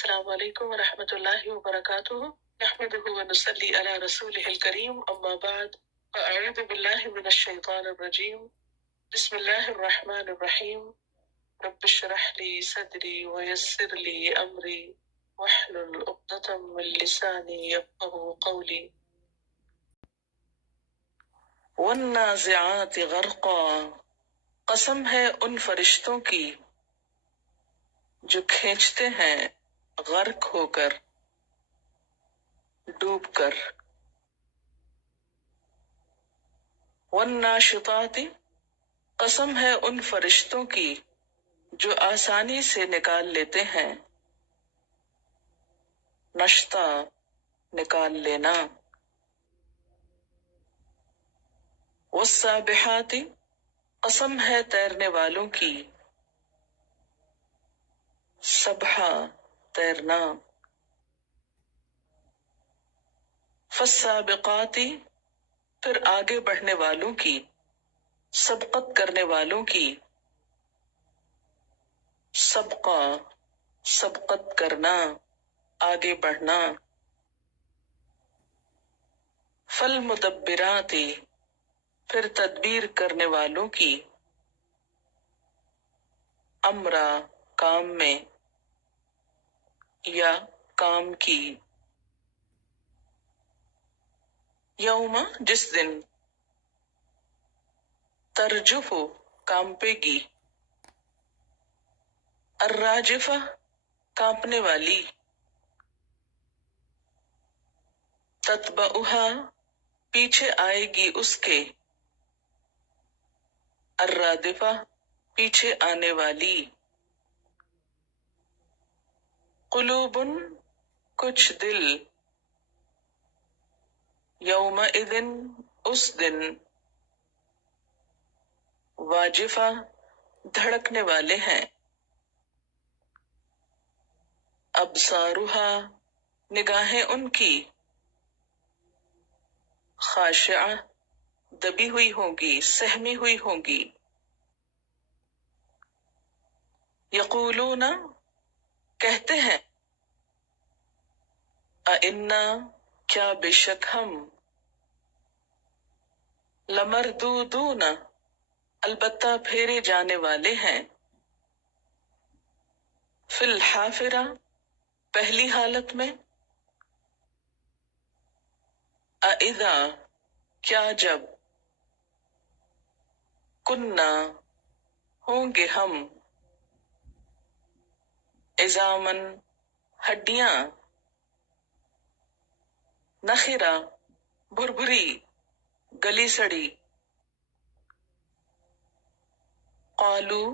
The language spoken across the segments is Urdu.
السلام علیکم ورحمۃ اللہ وبرکاتہ نحمده ونصلي على رسوله الكريم اما بعد فاعوذ باللہ من الشیطان الرجیم بسم اللہ الرحمن الرحیم رب اشرح لي صدری ويسر لي امری واحلل عقدۃ من لسانی يفقهوا قولی والنازعات غرقا، قسم ہے ان فرشتوں کی جو کھینچتے ہیں غرق ہو کر، ڈوب کر۔ والناشطات، قسم ہے ان فرشتوں کی جو آسانی سے نکال لیتے ہیں، نشطہ نکال لینا۔ والسابحات، قسم ہے تیرنے والوں کی، سبحہ تیرنا۔ فالسابقات، پھر آگے بڑھنے والوں کی، سبقت کرنے والوں کی، سبقہ سبقت کرنا، آگے بڑھنا۔ فالمدبرات، پھر تدبیر کرنے والوں کی، امرا کام میں یا کام کی۔ یوم جس دن، ترجف کانپے گی، الراجفہ کانپنے والی، تتبعہا پیچھے آئے گی اس کے، الرادفہ پیچھے آنے والی۔ قلوب کچھ دل، یومئذ اس دن، واجفہ دھڑکنے والے ہیں، ابصارہا نگاہیں ان کی، خاشعہ دبی ہوئی ہوں گی، سہمی ہوئی ہوں گی۔ یقولون کہتے ہیں، اِنَّا کیا بے شک ہم، لمردودون البتہ پھیرے جانے والے ہیں، فی الحافرہ پہلی حالت میں، اَإِذَا کیا جب، کنّا ہوں گے ہم، عظاماً ہڈیاں، نخرہ بھربھری گلی سڑی۔ قالوا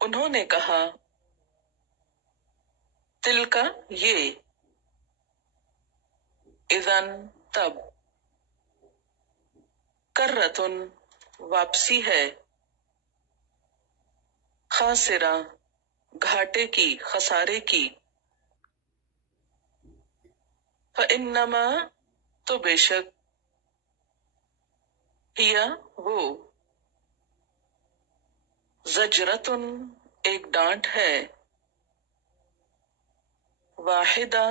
انہوں نے کہا، تلک یہ، اذن تب، کرۃ واپسی ہے، خاسرہ گھاٹے کی، خسارے کی۔ فإنما تو بے شک، ہی وہ، زجرۃ ایک ڈانٹ ہے، واحدہ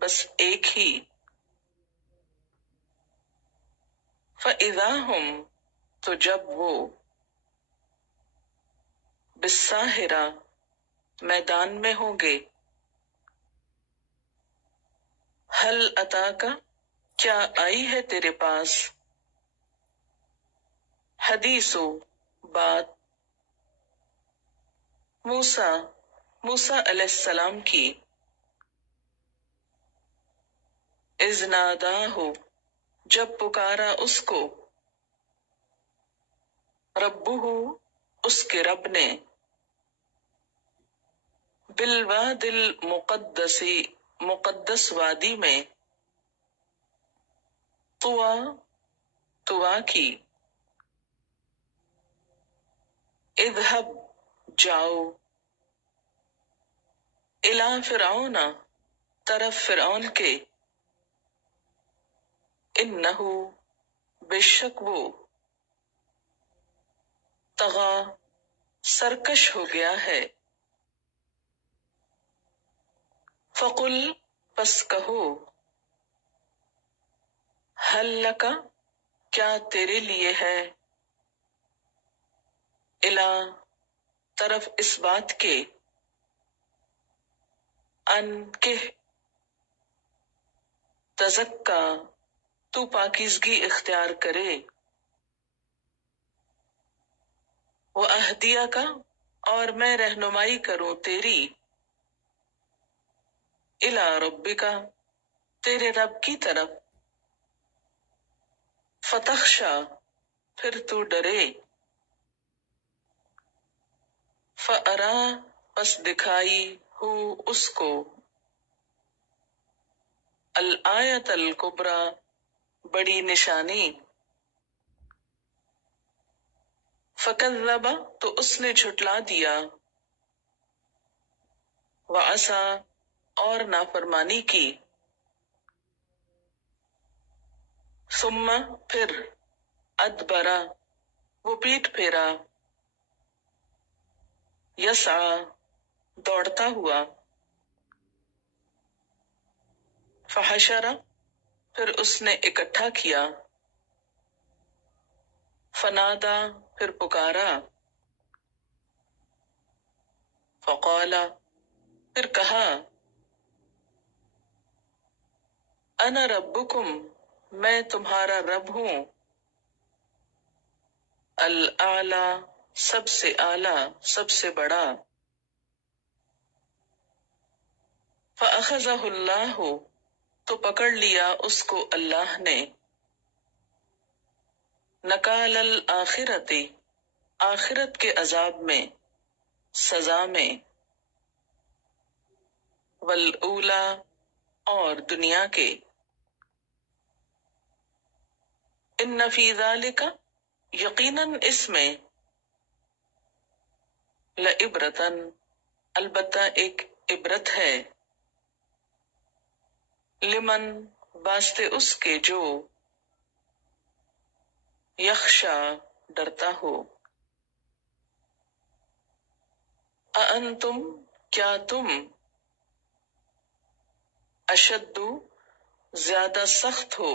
بس ایک ہی۔ فإذا ہم تو جب وہ، بالساہرہ میدان میں ہوں گے۔ حل اتاک کیا آئی ہے تیرے پاس، حدیث بات، موسیٰ علیہ السلام کی، اذ ناداہ جب پکارا اس کو، ربہ اس کے رب نے، بالوادی المقدس مقدس وادی میں، طوا کی، اذهب جاؤ، الی فرعون طرف فرعون کے، انہ بے شک وہ، طغی سرکش ہو گیا ہے، فقل، پس کہو، حل لک، کیا تیرے لیے ہے، الا، طرف اس بات کے، ان کہ تزکا، تو پاکیزگی اختیار کرے، وَأَهْدِيَكَ، اور میں رہنمائی کروں تیری، اِلَىٰ رَبِّكَ، تیرے رب کی طرف، فَتَخْشَىٰ، پھر تو ڈرے، فَأَرَىٰ، پس دکھائی، ہو اس کو، الآیۃ الکبریٰ، بڑی نشانی، فَكَذَّبَ، تو اس نے جھٹلا دیا، وَعَصَىٰ، اور نافرمانی کی، ثم، پھر، ادبر، وہ پیٹ پھیرا، یسعیٰ، دوڑتا ہوا، فحشر، پھر اس نے اکٹھا کیا، فنادا، پھر پکارا، فقال، پھر کہا، انا ربکم، میں تمہارا رب ہوں، الاعلی، سب سے اعلی، سب سے بڑا، فاخذہ اللہ، تو پکڑ لیا اس کو اللہ نے، نکال الآخرۃ، آخرت کے عذاب میں، سزا میں، والاولی، اور دنیا کے، ان فی ذالک، یقیناً اس میں، لعبرتن، البتہ ایک عبرت ہے، لمن، واسطے اس کے جو، یخشا، ڈرتا ہو، اانتم، کیا تم، اشد، زیادہ سخت ہو،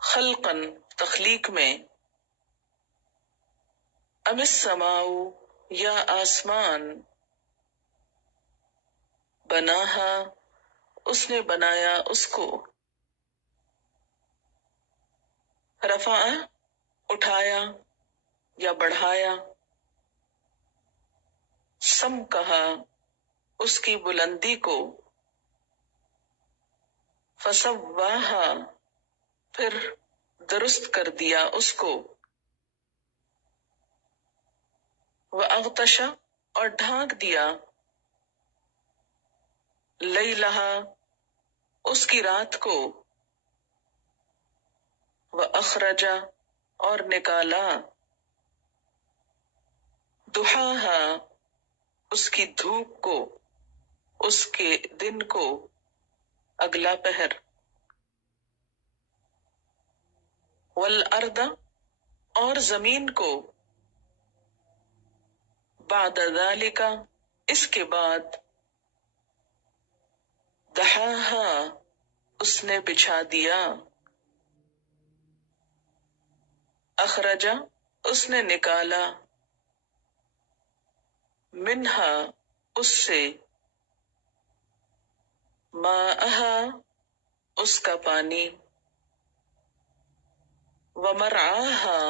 خلقاً، تخلیق میں، ام السماء، یا آسمان، بناہا، اس نے بنایا اس کو، رفع، اٹھایا یا بڑھایا، سم کہا، اس کی بلندی کو، فسواہا، پھر درست کر دیا اس کو، واغطش، اور ڈھانک دیا، لیلہا، اس کی رات کو، واخرج، اور نکالا، ضحاہا، اس کی دھوپ کو، اس کے دن کو، اگلا پہر، والارض، اور زمین کو، بعد ذالک، اس کے بعد، دحاہا، اس نے بچھا دیا، اخرج، اس نے نکالا، منہا، اس سے، ماءہا، اس کا پانی، ومرعاہا،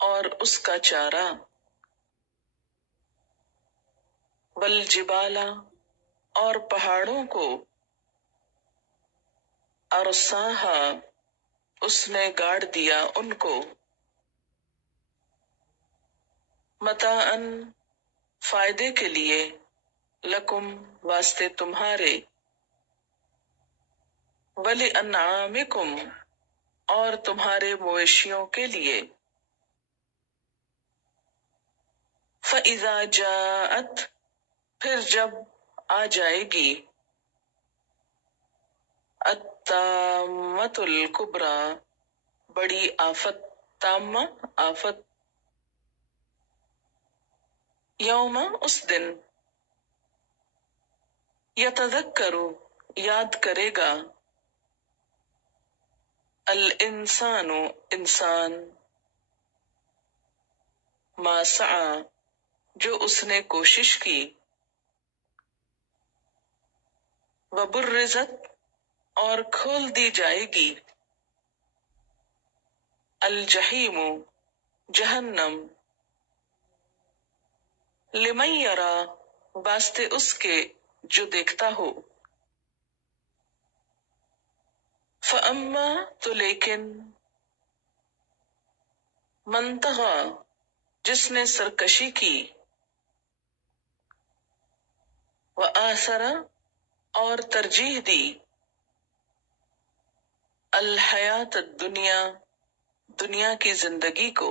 اور اس کا چارہ، والجبال، اور پہاڑوں کو، ارساہا، اس نے گاڑ دیا ان کو، متاعً، فائدے کے لیے، لکم، واسطے تمہارے، ولانعامکم، اور تمہارے مویشیوں کے لیے، فَإِذَا جَاءَتْ، پھر جب آ جائے گی، الطامۃ الکبریٰ، بڑی آفت، تامہ، آفت، یوم، اس دن، یتذکر یاد کرے گا، الانسان انسان، ما سعی جو اس نے کوشش کی، وبرزت اور کھول دی جائے گی، الجحیم جہنم، لمن یرا واسطے اس کے جو دیکھتا ہو، فاما تو لیکن، من طغی جس نے سرکشی کی، وآثر اور ترجیح دی، الحیات الدنیا دنیا کی زندگی کو،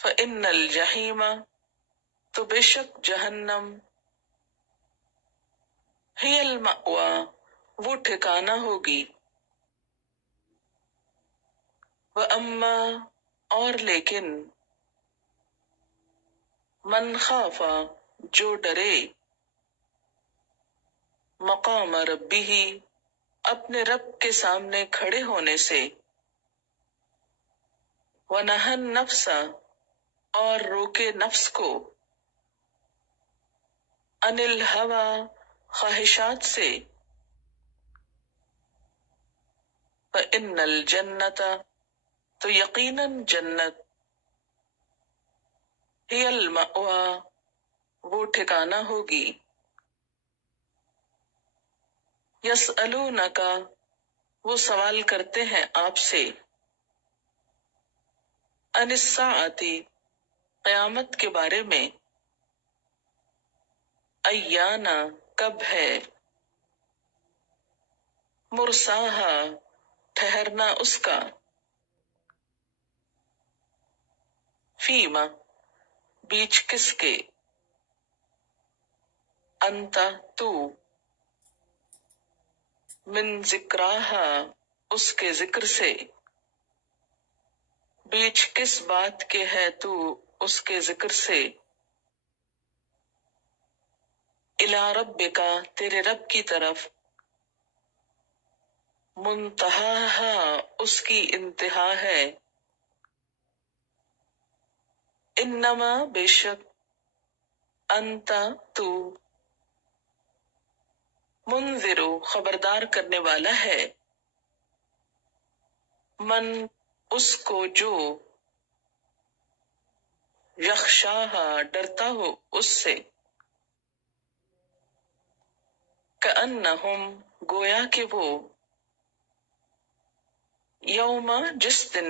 فإن الجحیم تو بے شک جہنم، ہی المأوی وہ ٹھکانہ ہوگی، وأما اور لیکن، من خاف جو ڈرے، مقام ربہ اپنے رب کے سامنے کھڑے ہونے سے، ونہى النفس اور روکے نفس کو، عن الہوی خواہشات سے، فإن الجنت تو یقیناً جنت، ہی المأوی وہ ٹھکانہ ہوگی، یسألونک وہ سوال کرتے ہیں آپ سے، عن الساعۃ قیامت کے بارے میں، ایان کب ہے، مرساہا ٹھہرنا اس کا، فیما بیچ کس کے، انت تو، من ذکراہا اس کے ذکر سے، بیچ کس بات کے ہے تو اس کے ذکر سے، الی ربک تیرے رب کی طرف، منتہاہا اس کی انتہا ہے، انما بے شک، انت تو، منذر خبردار کرنے والا ہے، من اس کو جو، یخشاہا ڈرتا ہو اس سے، کأنہم گویا کہ وہ، یوم جس دن،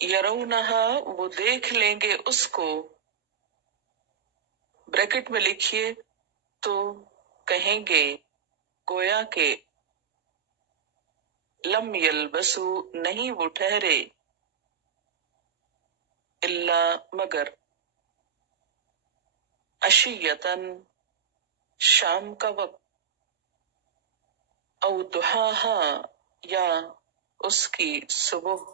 یرونہا وہ دیکھ لیں گے اس کو، بریکٹ میں لکھیے تو کہیں گے گویا کہ، لم یلبسو نہیں وہ ٹھہرے، الا مگر، عشیۃً شام کا وقت، او ضحاہا یا اس کی صبح،